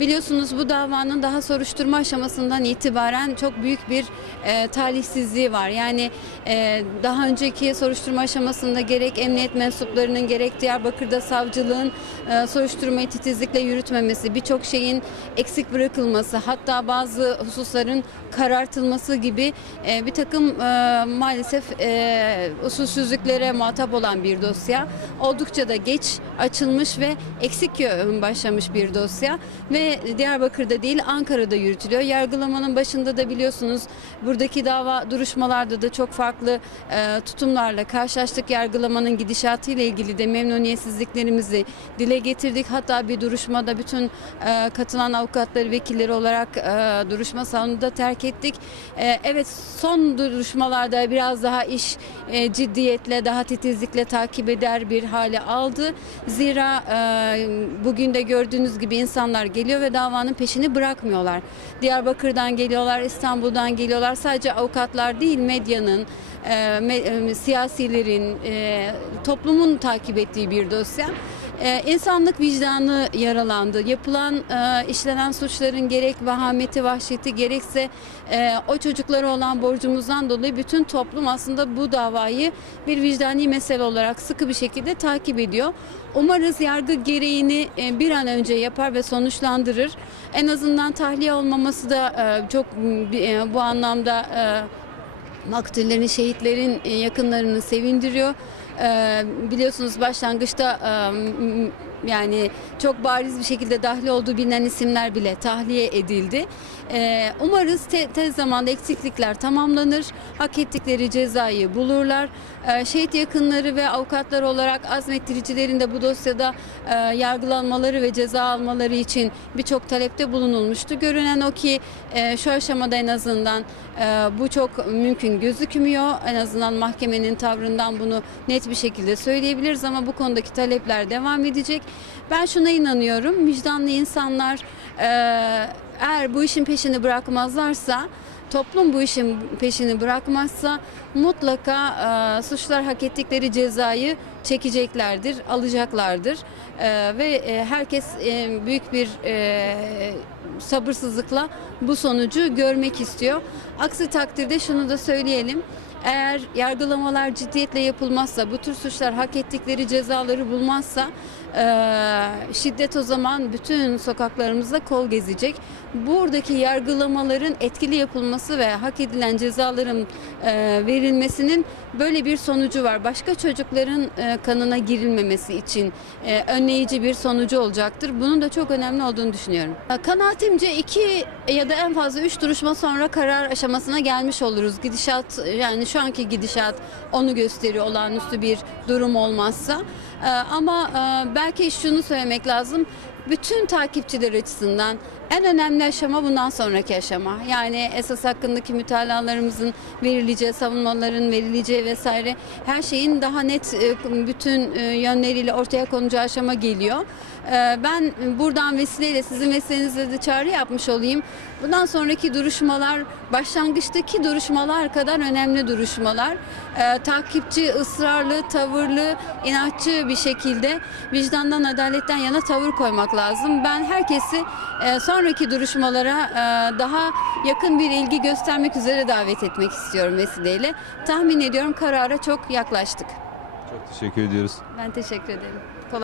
Biliyorsunuz bu davanın daha soruşturma aşamasından itibaren çok büyük bir talihsizliği var. Yani daha önceki soruşturma aşamasında gerek emniyet mensuplarının gerek Diyarbakır'da savcılığın soruşturmayı titizlikle yürütmemesi, birçok şeyin eksik bırakılması, hatta bazı hususların karartılması gibi bir takım maalesef usulsüzlüklere muhatap olan bir dosya. Oldukça da geç açılmış ve eksik başlamış bir dosya ve Diyarbakır'da değil Ankara'da yürütülüyor. Yargılamanın başında da biliyorsunuz buradaki dava duruşmalarda da çok farklı tutumlarla karşılaştık. Yargılamanın gidişatıyla ilgili de memnuniyetsizliklerimizi dile getirdik. Hatta bir duruşmada bütün katılan avukatları, vekilleri olarak duruşma salonunu da terk ettik. Evet, son duruşmalarda biraz daha iş ciddiyetle, daha titizlikle takip eder bir hale aldı. Zira bugün de gördüğünüz gibi insanlar geliyor ve davanın peşini bırakmıyorlar. Diyarbakır'dan geliyorlar, İstanbul'dan geliyorlar. Sadece avukatlar değil, medyanın, siyasilerin, toplumun takip ettiği bir dosya. İnsanlık vicdanı yaralandı. Yapılan, işlenen suçların gerek vehameti, vahşeti gerekse o çocuklara olan borcumuzdan dolayı bütün toplum aslında bu davayı bir vicdani mesele olarak sıkı bir şekilde takip ediyor. Umarız yargı gereğini bir an önce yapar ve sonuçlandırır. En azından tahliye olmaması da çok bu anlamda maktullerin, şehitlerin yakınlarını sevindiriyor. Biliyorsunuz başlangıçta yani çok bariz bir şekilde dahil olduğu bilinen isimler bile tahliye edildi. Umarız tez zamanda eksiklikler tamamlanır, hak ettikleri cezayı bulurlar. Şehit yakınları ve avukatlar olarak azmettiricilerin de bu dosyada yargılanmaları ve ceza almaları için birçok talepte bulunulmuştu. Görünen o ki şu aşamada en azından bu çok mümkün gözükmüyor. En azından mahkemenin tavrından bunu net bir şekilde söyleyebiliriz ama bu konudaki talepler devam edecek. Ben şuna inanıyorum, vicdanlı insanlar eğer bu işin peşini bırakmazlarsa, toplum bu işin peşini bırakmazsa mutlaka suçlar hak ettikleri cezayı çekeceklerdir, alacaklardır ve herkes büyük bir sabırsızlıkla bu sonucu görmek istiyor. Aksi takdirde şunu da söyleyelim. Eğer yargılamalar ciddiyetle yapılmazsa, bu tür suçlar hak ettikleri cezaları bulmazsa şiddet o zaman bütün sokaklarımızda kol gezecek. Buradaki yargılamaların etkili yapılması ve hak edilen cezaların verilmesinin böyle bir sonucu var. Başka çocukların kanına girilmemesi için önleyici bir sonucu olacaktır. Bunun da çok önemli olduğunu düşünüyorum. Kanaatimce 2 ya da en fazla 3 duruşma sonra karar aşamasına gelmiş oluruz. Gidişat, yani şu anki gidişat onu gösteriyor, olağanüstü bir durum olmazsa. Ama belki şunu söylemek lazım. Bütün takipçiler açısından en önemli aşama bundan sonraki aşama. Yani esas hakkındaki mütalalarımızın verileceği, savunmaların verileceği vesaire her şeyin daha net bütün yönleriyle ortaya konacağı aşama geliyor. Ben buradan vesileyle sizin vesilenizle de çağrı yapmış olayım. Bundan sonraki duruşmalar başlangıçtaki duruşmalar kadar önemli duruşmalar. Takipçi, ısrarlı, tavırlı, inatçı bir şekilde vicdandan, adaletten yana tavır koymak lazım. Ben herkesi sonraki duruşmalara daha yakın bir ilgi göstermek üzere davet etmek istiyorum vesileyle. Tahmin ediyorum karara çok yaklaştık. Çok teşekkür ediyoruz. Ben teşekkür ederim.